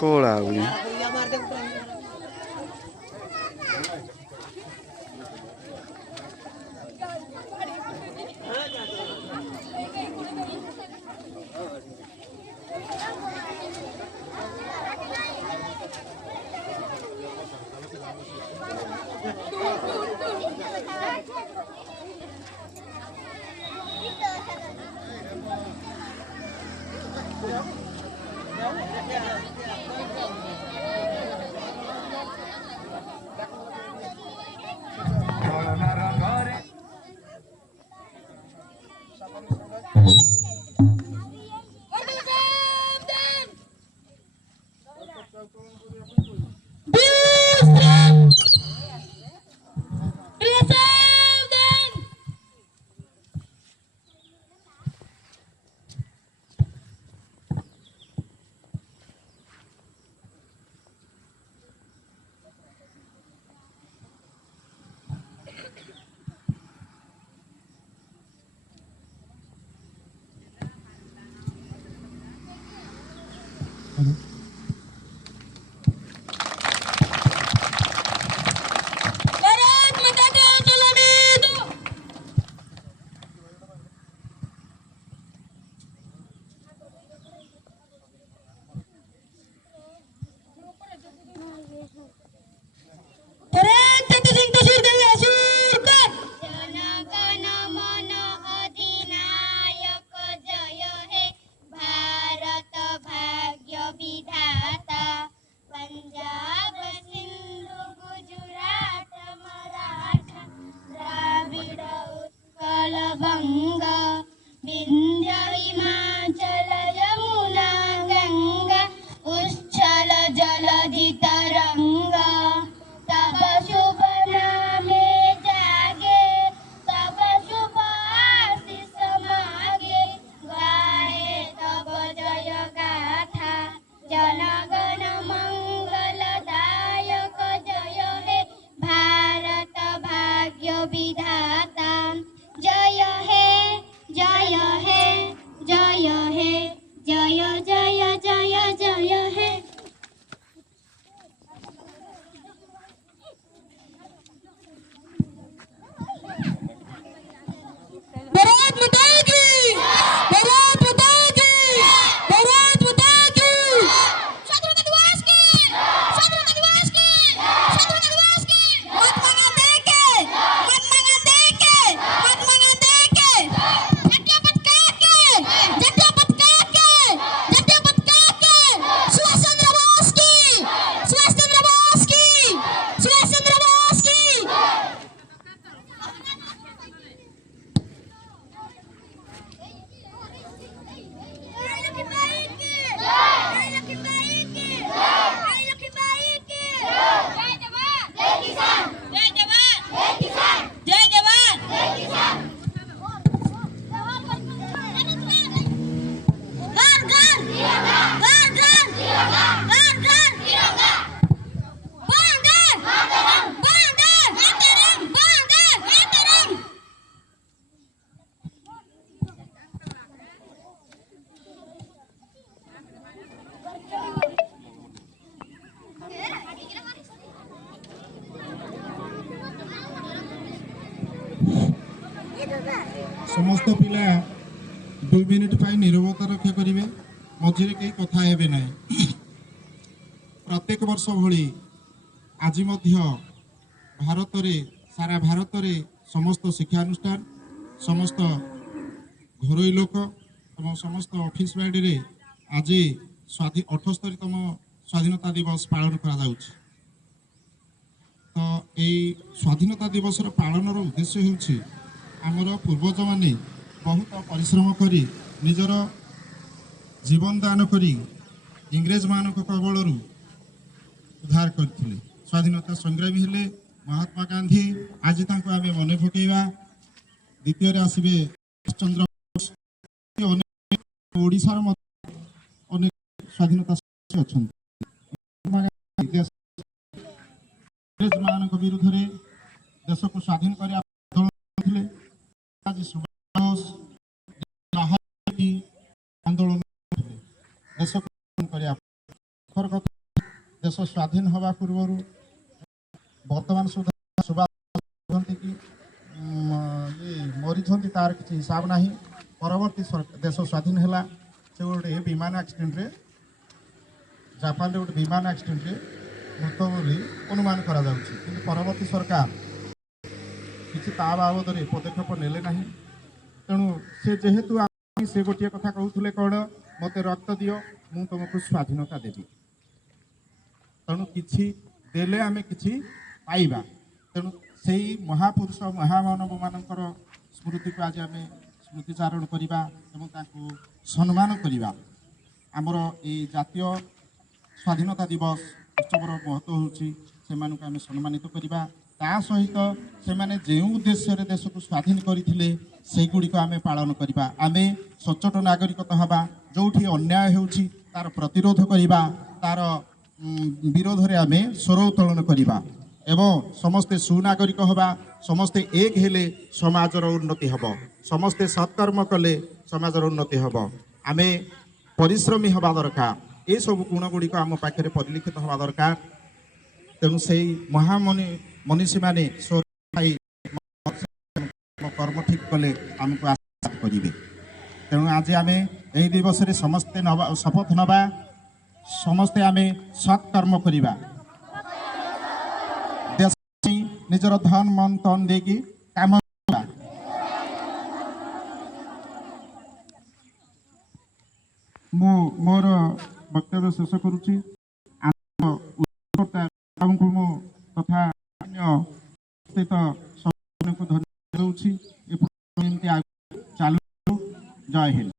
कोळावली समस्त पिला 2 मिनिट नीरवता रक्षा करेंगे मझे कई कथा हेबे ना प्रत्येक वर्ष भली आज भारत सारा भारत समस्त शिक्षानुष्ठान समस्त घरोई लोक और समस्त ऑफिस बाड़ी आज 78तम स्वाधीनता दिवस पालन करा तो यही स्वाधीनता दिवस पालन उद्देश्य होछि आमर पूर्वज माने बहुत परिश्रम करी निजर जीवन दान करी इंग्रेज मान कबल उद्धार करथिले स्वाधीनता संग्रामी हेले महात्मा गांधी आज तांको आमे मने पकेइबा द्वितीय रे आसीबे चंद्र ओडिसार अनेक स्वाधीनता अछन इंग्रेज मान विरुद्ध रे देश को स्वाधीन करिया आंदोलन देश ଦୁଃଖର କଥା ଦେଶ ସ୍ୱାଧୀନ ହେବା ପୂର୍ବରୁ ବର୍ତ୍ତମାନ ସୁଦ୍ଧା ସୁଭାଷ କି ମରିଛନ୍ତି ତାର କିଛି ହିସାବ ନାହିଁ। ପରବର୍ତ୍ତୀ ଦେଶ ସ୍ୱାଧୀନ ହେଲା ସେ ଗୋଟେ ବିମାନ ଆକ୍ସିଡେଣ୍ଟରେ ଜାପାନରେ ଗୋଟେ ବିମାନ ଆକ୍ସିଡେଣ୍ଟରେ ମୃତ ବୋଲି ଅନୁମାନ କରାଯାଉଛି। କିନ୍ତୁ ପରବର୍ତ୍ତୀ ସରକାର କିଛି ତା ବାବଦରେ ପଦକ୍ଷେପ ନେଲେ ନାହିଁ। ତେଣୁ ସେ ଯେହେତୁ ସେ ଗୋଟିଏ କଥା କହୁଥିଲେ କ'ଣ, ମୋତେ ରକ୍ତ ଦିଅ ମୁଁ ତୁମକୁ ସ୍ୱାଧୀନତା ଦେବି। ତେଣୁ କିଛି ଦେଲେ ଆମେ କିଛି ପାଇବା। ତେଣୁ ସେଇ ମହାପୁରୁଷ ମହାମାନବମାନଙ୍କର ସ୍ମୃତିକୁ ଆଜି ଆମେ ସ୍ମୃତିଚାରଣ କରିବା ଏବଂ ତାଙ୍କୁ ସମ୍ମାନ କରିବା। ଆମର ଏଇ ଜାତୀୟ ସ୍ୱାଧୀନତା ଦିବସ ଉତ୍ସବର ମହତ୍ତ୍ୱ ହେଉଛି ସେମାନଙ୍କୁ ଆମେ ସମ୍ମାନିତ କରିବା। ତା ସହିତ ସେମାନେ ଯେଉଁ ଉଦ୍ଦେଶ୍ୟରେ ଦେଶକୁ ସ୍ୱାଧୀନ କରିଥିଲେ ସେଗୁଡ଼ିକ ଆମେ ପାଳନ କରିବା। ଆମେ ସଚ୍ଚୋଟ ନାଗରିକତା ହେବା, ଯେଉଁଠି ଅନ୍ୟାୟ ହେଉଛି ତାର ପ୍ରତିରୋଧ କରିବା, ତାର ବିରୋଧରେ ଆମେ ସ୍ୱର ଉତ୍ତୋଳନ କରିବା ଏବଂ ସମସ୍ତେ ସୁନାଗରିକ ହେବା। ସମସ୍ତେ ଏକ ହେଲେ ସମାଜର ଉନ୍ନତି ହେବ। ସମସ୍ତେ ସତ୍କର୍ମ କଲେ ସମାଜର ଉନ୍ନତି ହେବ। ଆମେ ପରିଶ୍ରମୀ ହେବା ଦରକାର। ଏସବୁ ଗୁଣ ଗୁଡ଼ିକ ଆମ ପାଖରେ ପରିଲକ୍ଷିତ ହେବା ଦରକାର। ତେଣୁ ସେଇ ମନୀଷୀମାନେ କର୍ମ ଠିକ କଲେ ଆମକୁ ଆଶୀର୍ବାଦ କରିବେ। ତେଣୁ ଆଜି ଆମେ ଏହି ଦିବସରେ ସମସ୍ତେ ଶପଥ ନେବା, ସମସ୍ତେ ଆମେ ସତ୍କର୍ମ କରିବା, ଦେଶ ପାଇଁ ନିଜର ଧନ ମନ ତନ ଦେଇକି କାମ କରିବା। ମୁଁ ମୋର ବକ୍ତବ୍ୟ ଶେଷ କରୁଛି। ମୁଁ ତଥା ଧନ୍ୟବାଦ ଦେଉଛି। ଚାଲୁ। ଜୟ ହିନ୍ଦ।